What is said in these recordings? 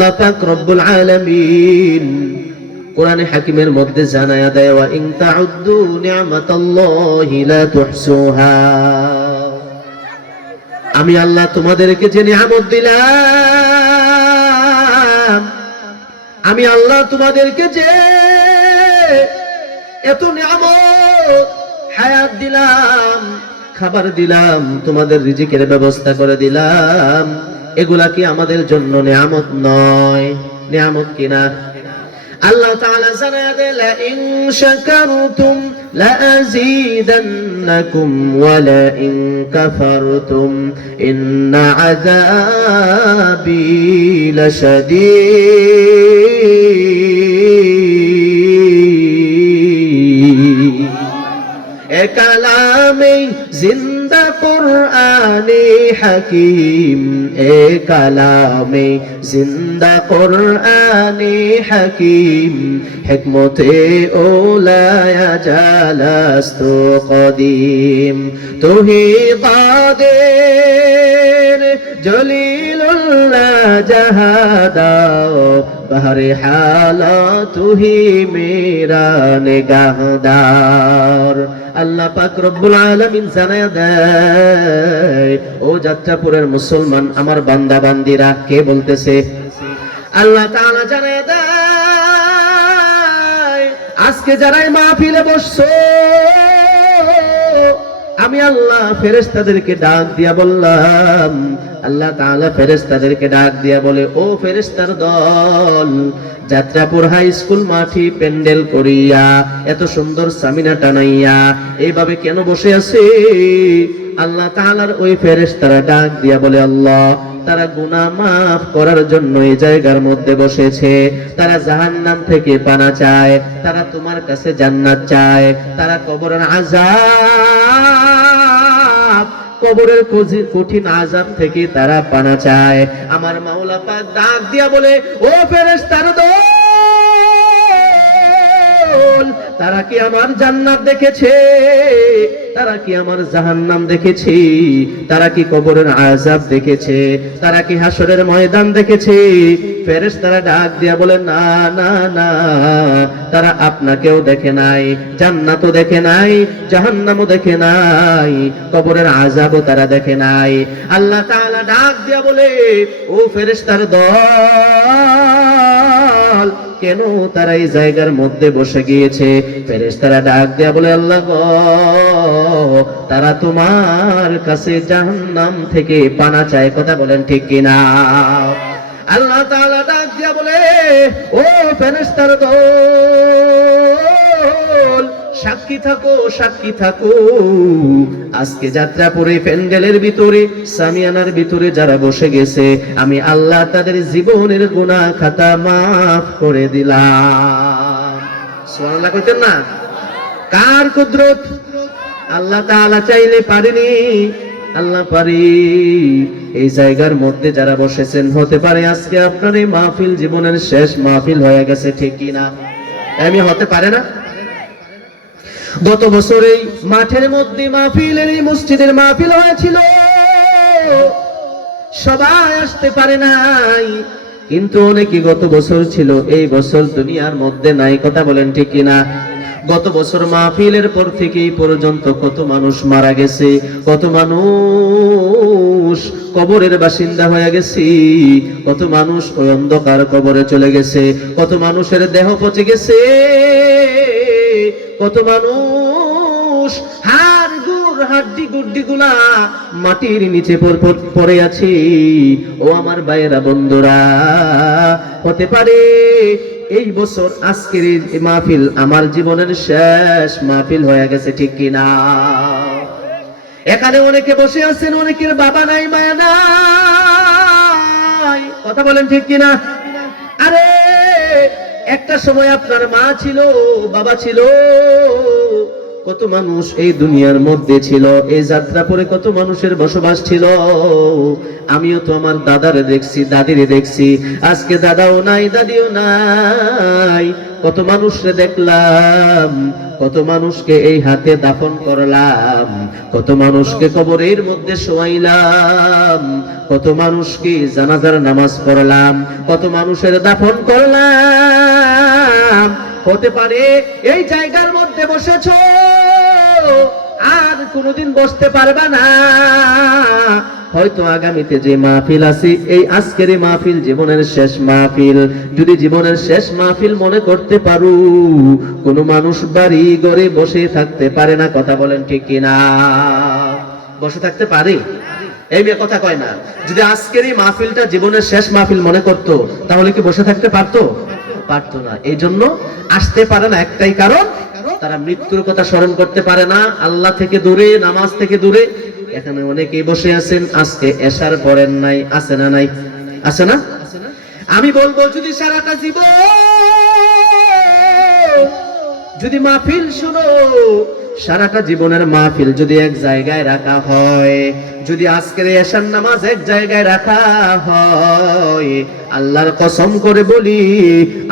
আল্লাহ পাক রব্বুল আলামিন কোরআনে হাকিমের মধ্যে জানায়া দেয়, ওয়া ইন তাউদ্দু লা তুহসুহা। আমি আল্লাহ তোমাদেরকে যে নিয়ামত দিলাম, আমি আল্লাহ তোমাদেরকে যে এত নিয়ামত, হায়াত দিলাম, খাবার দিলাম, তোমাদের রিজিকের ব্যবস্থা করে দিলাম। এগুলা কি আমাদের জন্য নিয়ামত নয়? নিয়ামত কিনা আল্লাহ তাআলা জানায় লা ইন শাকারতুম লা আযীদান্নাকুম ওয়া লা ইন কাফারতুম ইন্না আযাবি এ কালামে কোরআনে হাকিম এ কালামে জিন্দা কোরআনে হাকিম হেকমতে ওলায়া জালাস্ত কদিম। তুহি কাদের জলিলুল্লাহ বহরে হালা তুহি মেরা নিগাহদার আল্লাহ পাক রব্বুল আলামিন জানায়া দেয়, ও যাত্রাপুরের মুসলমান, আমার বান্দা বান্দিরা কে বলতেছে? আল্লাহ তাআলা জানায়া দেয়, আজকে যারা মাহফিলে বসছো আমি আল্লাহ ফেরেশতাদেরকে ডাক দিয়া বললাম। আল্লাহ তাআলা ফেরেশতাদেরকে ডাক দিয়া বলে, ও ফেরেশতার দল, যাত্রাপুর হাই স্কুল মাঠি প্যান্ডেল করিয়া, এত সুন্দর সামিনা টানাইয়া, এইভাবে কেন বসে আছে? আল্লাহ তাআলার ওই ফেরেশতারা ডাক দিয়া বলে, আল্লাহ, তারা গুনাহ মাফ করার জন্য এই জায়গার মধ্যে বসেছে। তারা জাহান্নাম থেকে পানা চায়, তারা তোমার কাছে জান্নাত চায়, তারা কবরের আযাব কবরের কঠিন আজাব থেকে তারা পানা চায়। আমার মাওলা পাক ডাক দিয়া বলে, ও ফেরেস তার তারা কি আমার জান্নাত দেখেছে? তারা কি আমার জাহান্নাম দেখেছে? তারা কি কবরের আযাব দেখেছে? তারা কি হাসরের ময়দান দেখেছে? ফেরেশ তারা ডাক দিয়া বলে, না না না, তারা আপনাকেও দেখে নাই, জান্নাতও দেখে নাই, জাহান্নামও দেখে নাই, কবরের আযাবও তারা দেখে নাই। আল্লাহ তাআলা ডাক দিয়া বলে, ও ফেরেশতার দল কেন তারা এই জায়গার মধ্যে বসে গিয়েছে? ফেরেশতারা ডাক দেয়া বলে, আল্লাহ তারা তোমার কাছে জাহান্নাম থেকে পানা চায়। কথা বলেন ঠিক কিনা? আল্লাহ তাআলা ডাক দিয়া বলে, ও ফেরেশতার দল সাক্ষী থাকো সাক্ষী থাকো। আজকে যাত্রা পরে প্যান্ডেলের ভিতরে, সামিয়ানার ভিতরে যারা বসে গেছে, আমি আল্লাহ তাদের জীবনের গুনাহ খাতা মাফ করে দিলাম। সুবহানাল্লাহ কইতেন না? কার কুদরত? আল্লাহ তাআলা চাইলে পারেনি, আল্লাহ পারি। এই জায়গার মধ্যে যারা বসেছেন, হতে পারে আজকে আপনার এই মাহফিল জীবনের শেষ মাহফিল হয়ে গেছে, ঠিক কি না আমি হতে পারে না? গত বছর এই মাঠের মধ্যে মাহফিলের এই মসজিদের মাহফিল হয়েছিল। সবাই আসতে পারে নাই, কিন্তু অনেকে গত বছর ছিল, এই বছর দুনিয়ার মধ্যে নাই, কথা বলেন ঠিক কিনা? গত বছর মাহফিলের পর থেকে এই পর্যন্ত কত মানুষ মারা গেছে, কত মানুষ কবরের বাসিন্দা হয়ে গেছে, কত মানুষ ওই অন্ধকার কবরে চলে গেছে, কত মানুষের দেহ পচে গেছে। কত মানুষ? হাড় গুড়, হাড্ডি গুড্ডি গুলা মাটির নিচে পড়ে আছে। ও আমার ভাইয়েরা, বন্ধুরা, হতে পারে এই বছর আজকের মাহফিল আমার জীবনের শেষ মাহফিল হয়ে গেছে, ঠিক কিনা এখানে অনেকে বসে আছেন, অনেকের বাবা নাই, মায়া নাই। কথা বলেন ঠিক কিনা একটা সময় আপনার মা ছিল, বাবা ছিল। কত মানুষ এই দুনিয়ার মধ্যে ছিল, এই যাত্রা পরে কত মানুষের বসবাস ছিল। আমিও তো আমার দাদারে দেখছি, দাদিরে দেখছি। আজকে দাদাও নাই, দাদিও নাই। কত মানুষরে দেখলাম, কত মানুষকে এই হাতে দাফন করলাম, কত মানুষকে কবরের মধ্যে শোয়াইলাম, কত মানুষকে জানাজার নামাজ পড়লাম, কত মানুষের দাফন করলাম। হতে পারে এই জায়গার মধ্যে বসেছ, আর কোনোদিন বসতে পারবা না। হয়তো আগামীতে যে মাহফিল আছে, এই আজকের মাহফিল জীবনের শেষ মাহফিল। যদি জীবনের শেষ মাহফিল মনে করতে পারো, কোন মানুষ বাড়ি ঘরে বসে থাকতে পারে না, কথা বলেন ঠিক কিনা? বসে থাকতে পারে? এই মেয়ে কথা কয় না। যদি আজকের এই মাহফিলটা জীবনের শেষ মাহফিল মনে করতো, তাহলে কি বসে থাকতে পারতো? পারতো না। এই জন্য আসতে পারে না একটাই কারণ, তারা মৃত্যুর কথা স্মরণ করতে পারে না। আল্লাহ থেকে দূরে, নামাজ থেকে দূরে এখানে অনেকেই বসে আছেন। আজকে এশার পড়েন নাই, আছে না নাই? আছে না? আমি বলব, যদি সারাটা জীবন যদি মাহফিল শুনো, সারাটা জীবনের মাহফিল যদি এক জায়গায় রাখা হয়, যদি আজকের এশার নামাজ এক জায়গায় রাখা হয়, আল্লাহর কসম করে বলি,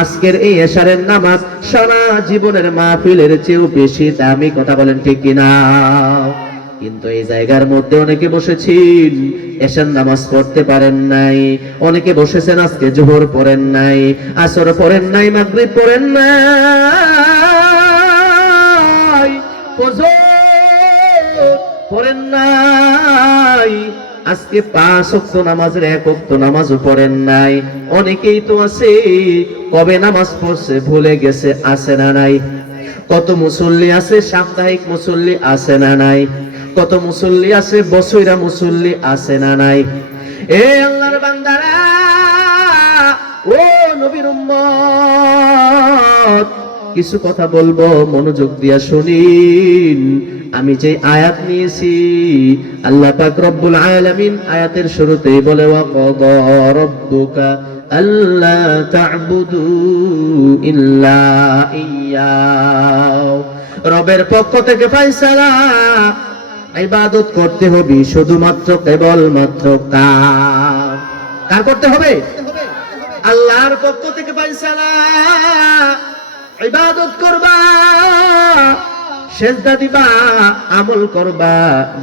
আজকের এই এশারের নামাজ সারা জীবনের মাহফিলের চেয়েও বেশি দামি কথা বলেন ঠিক কিনা? কিন্তু এই জায়গার মধ্যে অনেকে বসেছেন। এশার নামাজ পড়তে পারেন নাই, অনেকে বসেছেন, আজকে জোহর পড়েন নাই, আসর পড়েন নাই, মাগরিব পড়েন নাই পড়েন নাই, আজকে পাঁচ অক্ত নামাজের এক অক্ত নামাজও পড়েন নাই। অনেকেই তো আছে, কবে নামাজ পড়ছে ভুলে গেছে, আছে না নাই। কত মুসল্লি আছে, সাপ্তাহিক মুসল্লি আছে না নাই। কত মুসল্লি আছে বছরা মুসল্লি আছে না নাই? এ আল্লাহর বান্দারা, ও নবীর উম্মত, কিছু কথা বলব, মনোযোগ দিয়া শুনিন। আমি যে আয়াত নিয়েছি, আল্লাহ পাক রব্বুল আলামিন আয়াতের শুরুতেই বলে ওয়া ক্বাদা রাব্বুকা আল্লা তা'বুদু ইল্লা ইয়াও রবের পক্ষ থেকে ফয়সালা ইবাদত করতে হবে শুধুমাত্র কেবল মাত্র কার? কার করতে হবে? আল্লাহর পক্ষ থেকে ফয়সালা ইবাদত করবা, সেজদা দিবা, আমল করবা,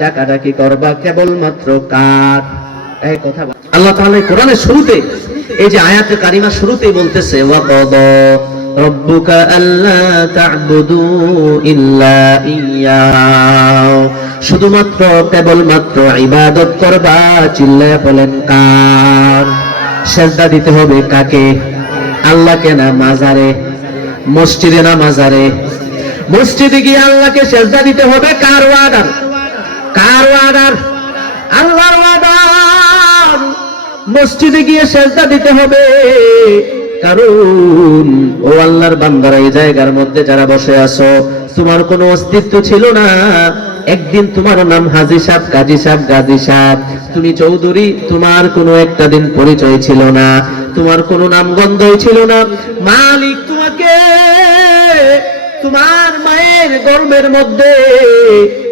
ডাকাডাকি করবা কেবল মাত্র কার? এই কথা আল্লাহ কোরআনের শুরুতে, এই যে আয়াতে কারিমা শুরুতেই বলতেছে ওয়া ক্বাদা রাব্বুকা আল্লা তা'বুদু ইল্লা ইয়্যাহু শুধুমাত্র কেবলমাত্র ইবাদত করবা, চিল্লায় বলেন কার? সেজদা দিতে হবে কাকে? আল্লাহকে না মাজারে? মসজিদে না মাজারে? মসজিদে গিয়ে আল্লাহকে সেজদা দিতে হবে কার ওয়ার্ডার কার ওয়ার্ডার আল্লাহর ওয়ার্ডার মসজিদে গিয়ে সেজদা দিতে হবে। কারণ, ও আল্লাহর বান্দারা এই জায়গার মধ্যে যারা বসে আছো, তোমার কোনো অস্তিত্ব ছিল না। একদিন তোমার নাম হাজি সাহেব কাজী সাহেব, গাজী সাহেব। তুমি চৌধুরী, তোমার কোনো একটা দিন পরিচয় ছিল না। তোমার কোনো নাম গন্ধই ছিল না। মালিক তোমাকে তোমার মায়ের গর্ভের মধ্যে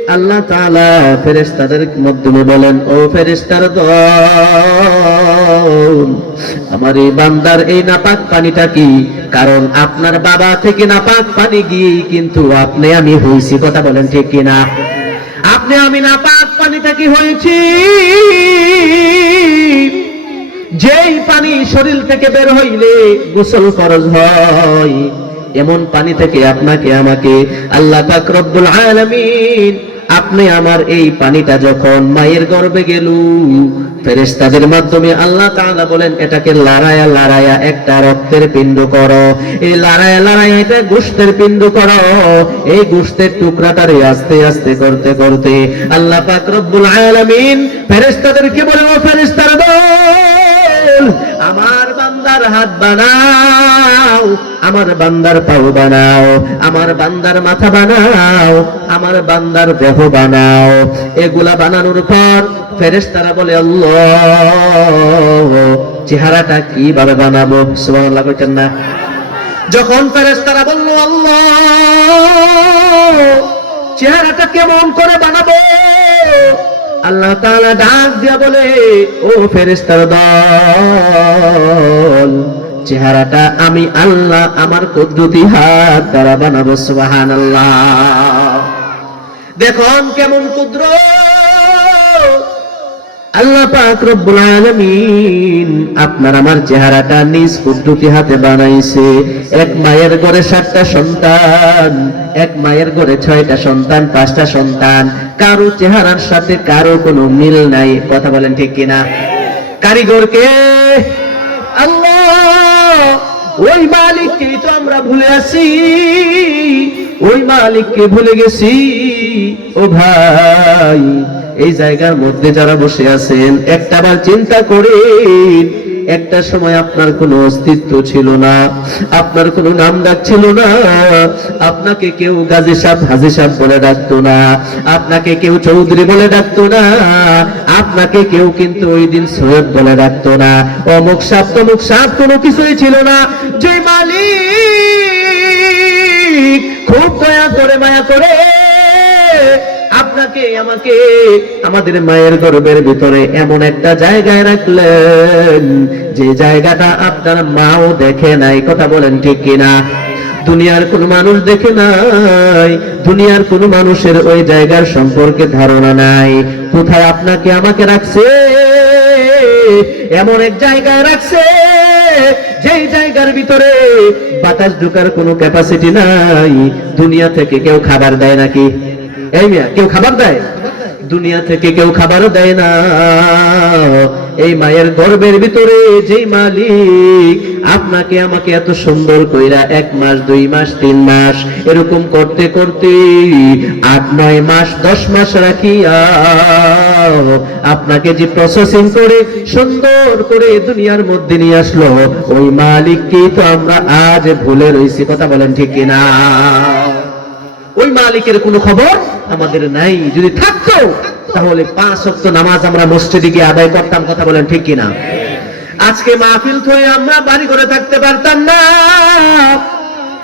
আল্লাহ তাআলা ফেরেশতাদের মাধ্যমে বলেন, ও ফেরেশতার দল, আমার এই বান্দার এই নাপাক পানিটা কি? কারণ আপনার বাবা থেকে নাপাক পানি গিয়ে কিন্তু আপনি আমি হইছি। কথা বলেন ঠিক কিনা? আপনি আমি না পাক পানি থেকে হয়েছি। যেই পানি শরীর থেকে বের হইলে গোসল খরচ হয়, এমন পানি থেকে আপনাকে আমাকে আল্লাহ পাক রব্বুল আলামিন আপনি আমার এই পানিটা যখন মায়ের গর্ভে গেল, ফেরেশতাদের মাধ্যমে আল্লাহ বলেন, এটাকে লাড়ায়া একটা রক্তের পিণ্ড করো। এই লাড়ায়া লাড়ায়া এটা পিণ্ড করো। এই আস্তে আস্তে করতে করতে আল্লাহ পাক রব্বুল আলামিন ফেরেশতাদেরকে বলে ও হাত বানাও আমার বান্দার পাও বানাও, আমার বান্দার মাথা বানাও, আমার বান্দার দেহ বানাও। এগুলা বানানোর পর ফেরেশতারা বলে, আল্লাহ, চেহারাটা কীভাবে বানাবো? কইতেন না। যখন ফেরেশতারা বলল, আল্লাহ, চেহারাটা কেমন করে বানাবো? আল্লাহ তালা ডাক দিয়া বলে, ও ফেরেস্তার দল, চেহারাটা আমি আল্লাহ আমার কুদরতি হাত দ্বারা বানাবো, সুবহানাল্লাহ। দেখুন কেমন কুদ্র আল্লাহ পাক রব্বুল আলামিন আপনার আমার চেহারাটা নিজ কুদরতি হাতে বানাইছে। এক মায়ের ঘরে সাতটা সন্তান, এক মায়ের ঘরে ছয়টা সন্তান, পাঁচটা সন্তান। কারও চেহারার সাথে কারও কোনো মিল নাই। কথা বলেন ঠিক কিনা? কারিগরকে আল্লাহ, ওই মালিককেই তো আমরা ভুলে আছি। ওই মালিককে ভুলে গেছি। ও ভাই এই জায়গার মধ্যে যারা বসে আছেন একটা বার চিন্তা করেন, একটা সময় আপনার কোনো অস্তিত্ব ছিল না, আপনার কোনো নাম ডাক ছিল না, আপনাকে কেউ গাজী সাহেব, হাজি সাহেব বলে ডাকতো না, আপনাকে কেউ চৌধুরী বলে ডাকতো না, আপনাকে কেউ কিন্তু ওই দিন সৈয়দ বলে ডাকতো না। অমুক সাপ তমুক সাপ কোনো কিছুই ছিল না। যে মালিক খুব দয়া করে, মায়া করে আপনাকে আমাকে আমাদের মায়ের গর্বের ভিতরে এমন একটা জায়গায় রাখলেন, যে জায়গাটা আপনার মাও দেখে নাই, কথা বলেন ঠিক কিনা? দুনিয়ার কোন মানুষ দেখে নাই, দুনিয়ার কোন মানুষের ওই জায়গার সম্পর্কে ধারণা নাই। কোথায় আপনাকে আমাকে রাখছে? এমন এক জায়গায় রাখছে, যেই জায়গার ভিতরে বাতাস ঢোকার কোনো ক্যাপাসিটি নাই। দুনিয়া থেকে কেউ খাবার দেয় নাকি? মিয়া, কেউ খাবার দেয়? দুনিয়া থেকে কেউ খাবারও দেয় না। এই মায়ের গর্বের ভিতরে যেই মালিক, আপনাকে আমাকে এত সুন্দর কইরা এক মাস, দুই মাস, তিন মাস, এরকম করতে করতে আট, নয় মাস, দশ মাস রাখিয়া আপনাকে যে প্রসেসিং করে সুন্দর করে দুনিয়ার মধ্যে নিয়ে আসলো, ওই মালিককেই তো আমরা আজ ভুলে রয়েছি কথা বলেন ঠিক কিনা? ওই মালিকের কোনো খবর আমাদের নাই। যদি থাকতো, তাহলে পাঁচ অক্ট নামাজ আমরা মসজিদে গিয়ে আদায় করতাম, কথা বলেন ঠিক কিনা? আজকে মাহফিল থয়ে আমরা বাড়ি করে থাকতে পারতাম না।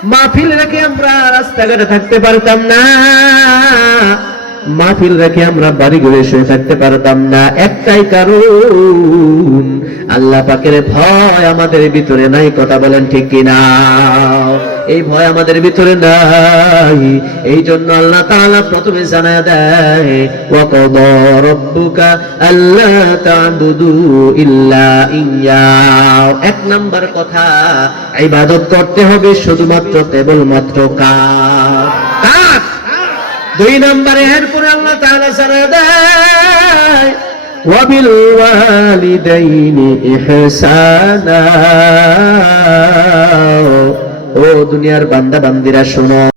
মাহফিল রেখে আমরা রাস্তাঘাটে থাকতে পারতাম না। মাহফিল রেখে আমরা বাড়ি ঘুরে শুয়ে থাকতে পারতাম না। একটাই কারণ, আল্লাহ পাকের ভয় আমাদের ভিতরে নাই, কথা বলেন ঠিক কিনা? এই ভয় আমাদের ভিতরে নাই এই জন্য আল্লাহ তাআলা প্রথমে জানায় দেয়, ওয়াকাদা রাব্বুকা আল্লা তা'বুদু ইল্লা ইয়্যাহ এক নাম্বার কথা, ইবাদত করতে হবে শুধুমাত্র কেবলমাত্র কার দুই নম্বরে এরপরে আল্লাহ তাআলা সারা দেয় ও দুনিয়ার বান্দা বান্দিরা শোনো।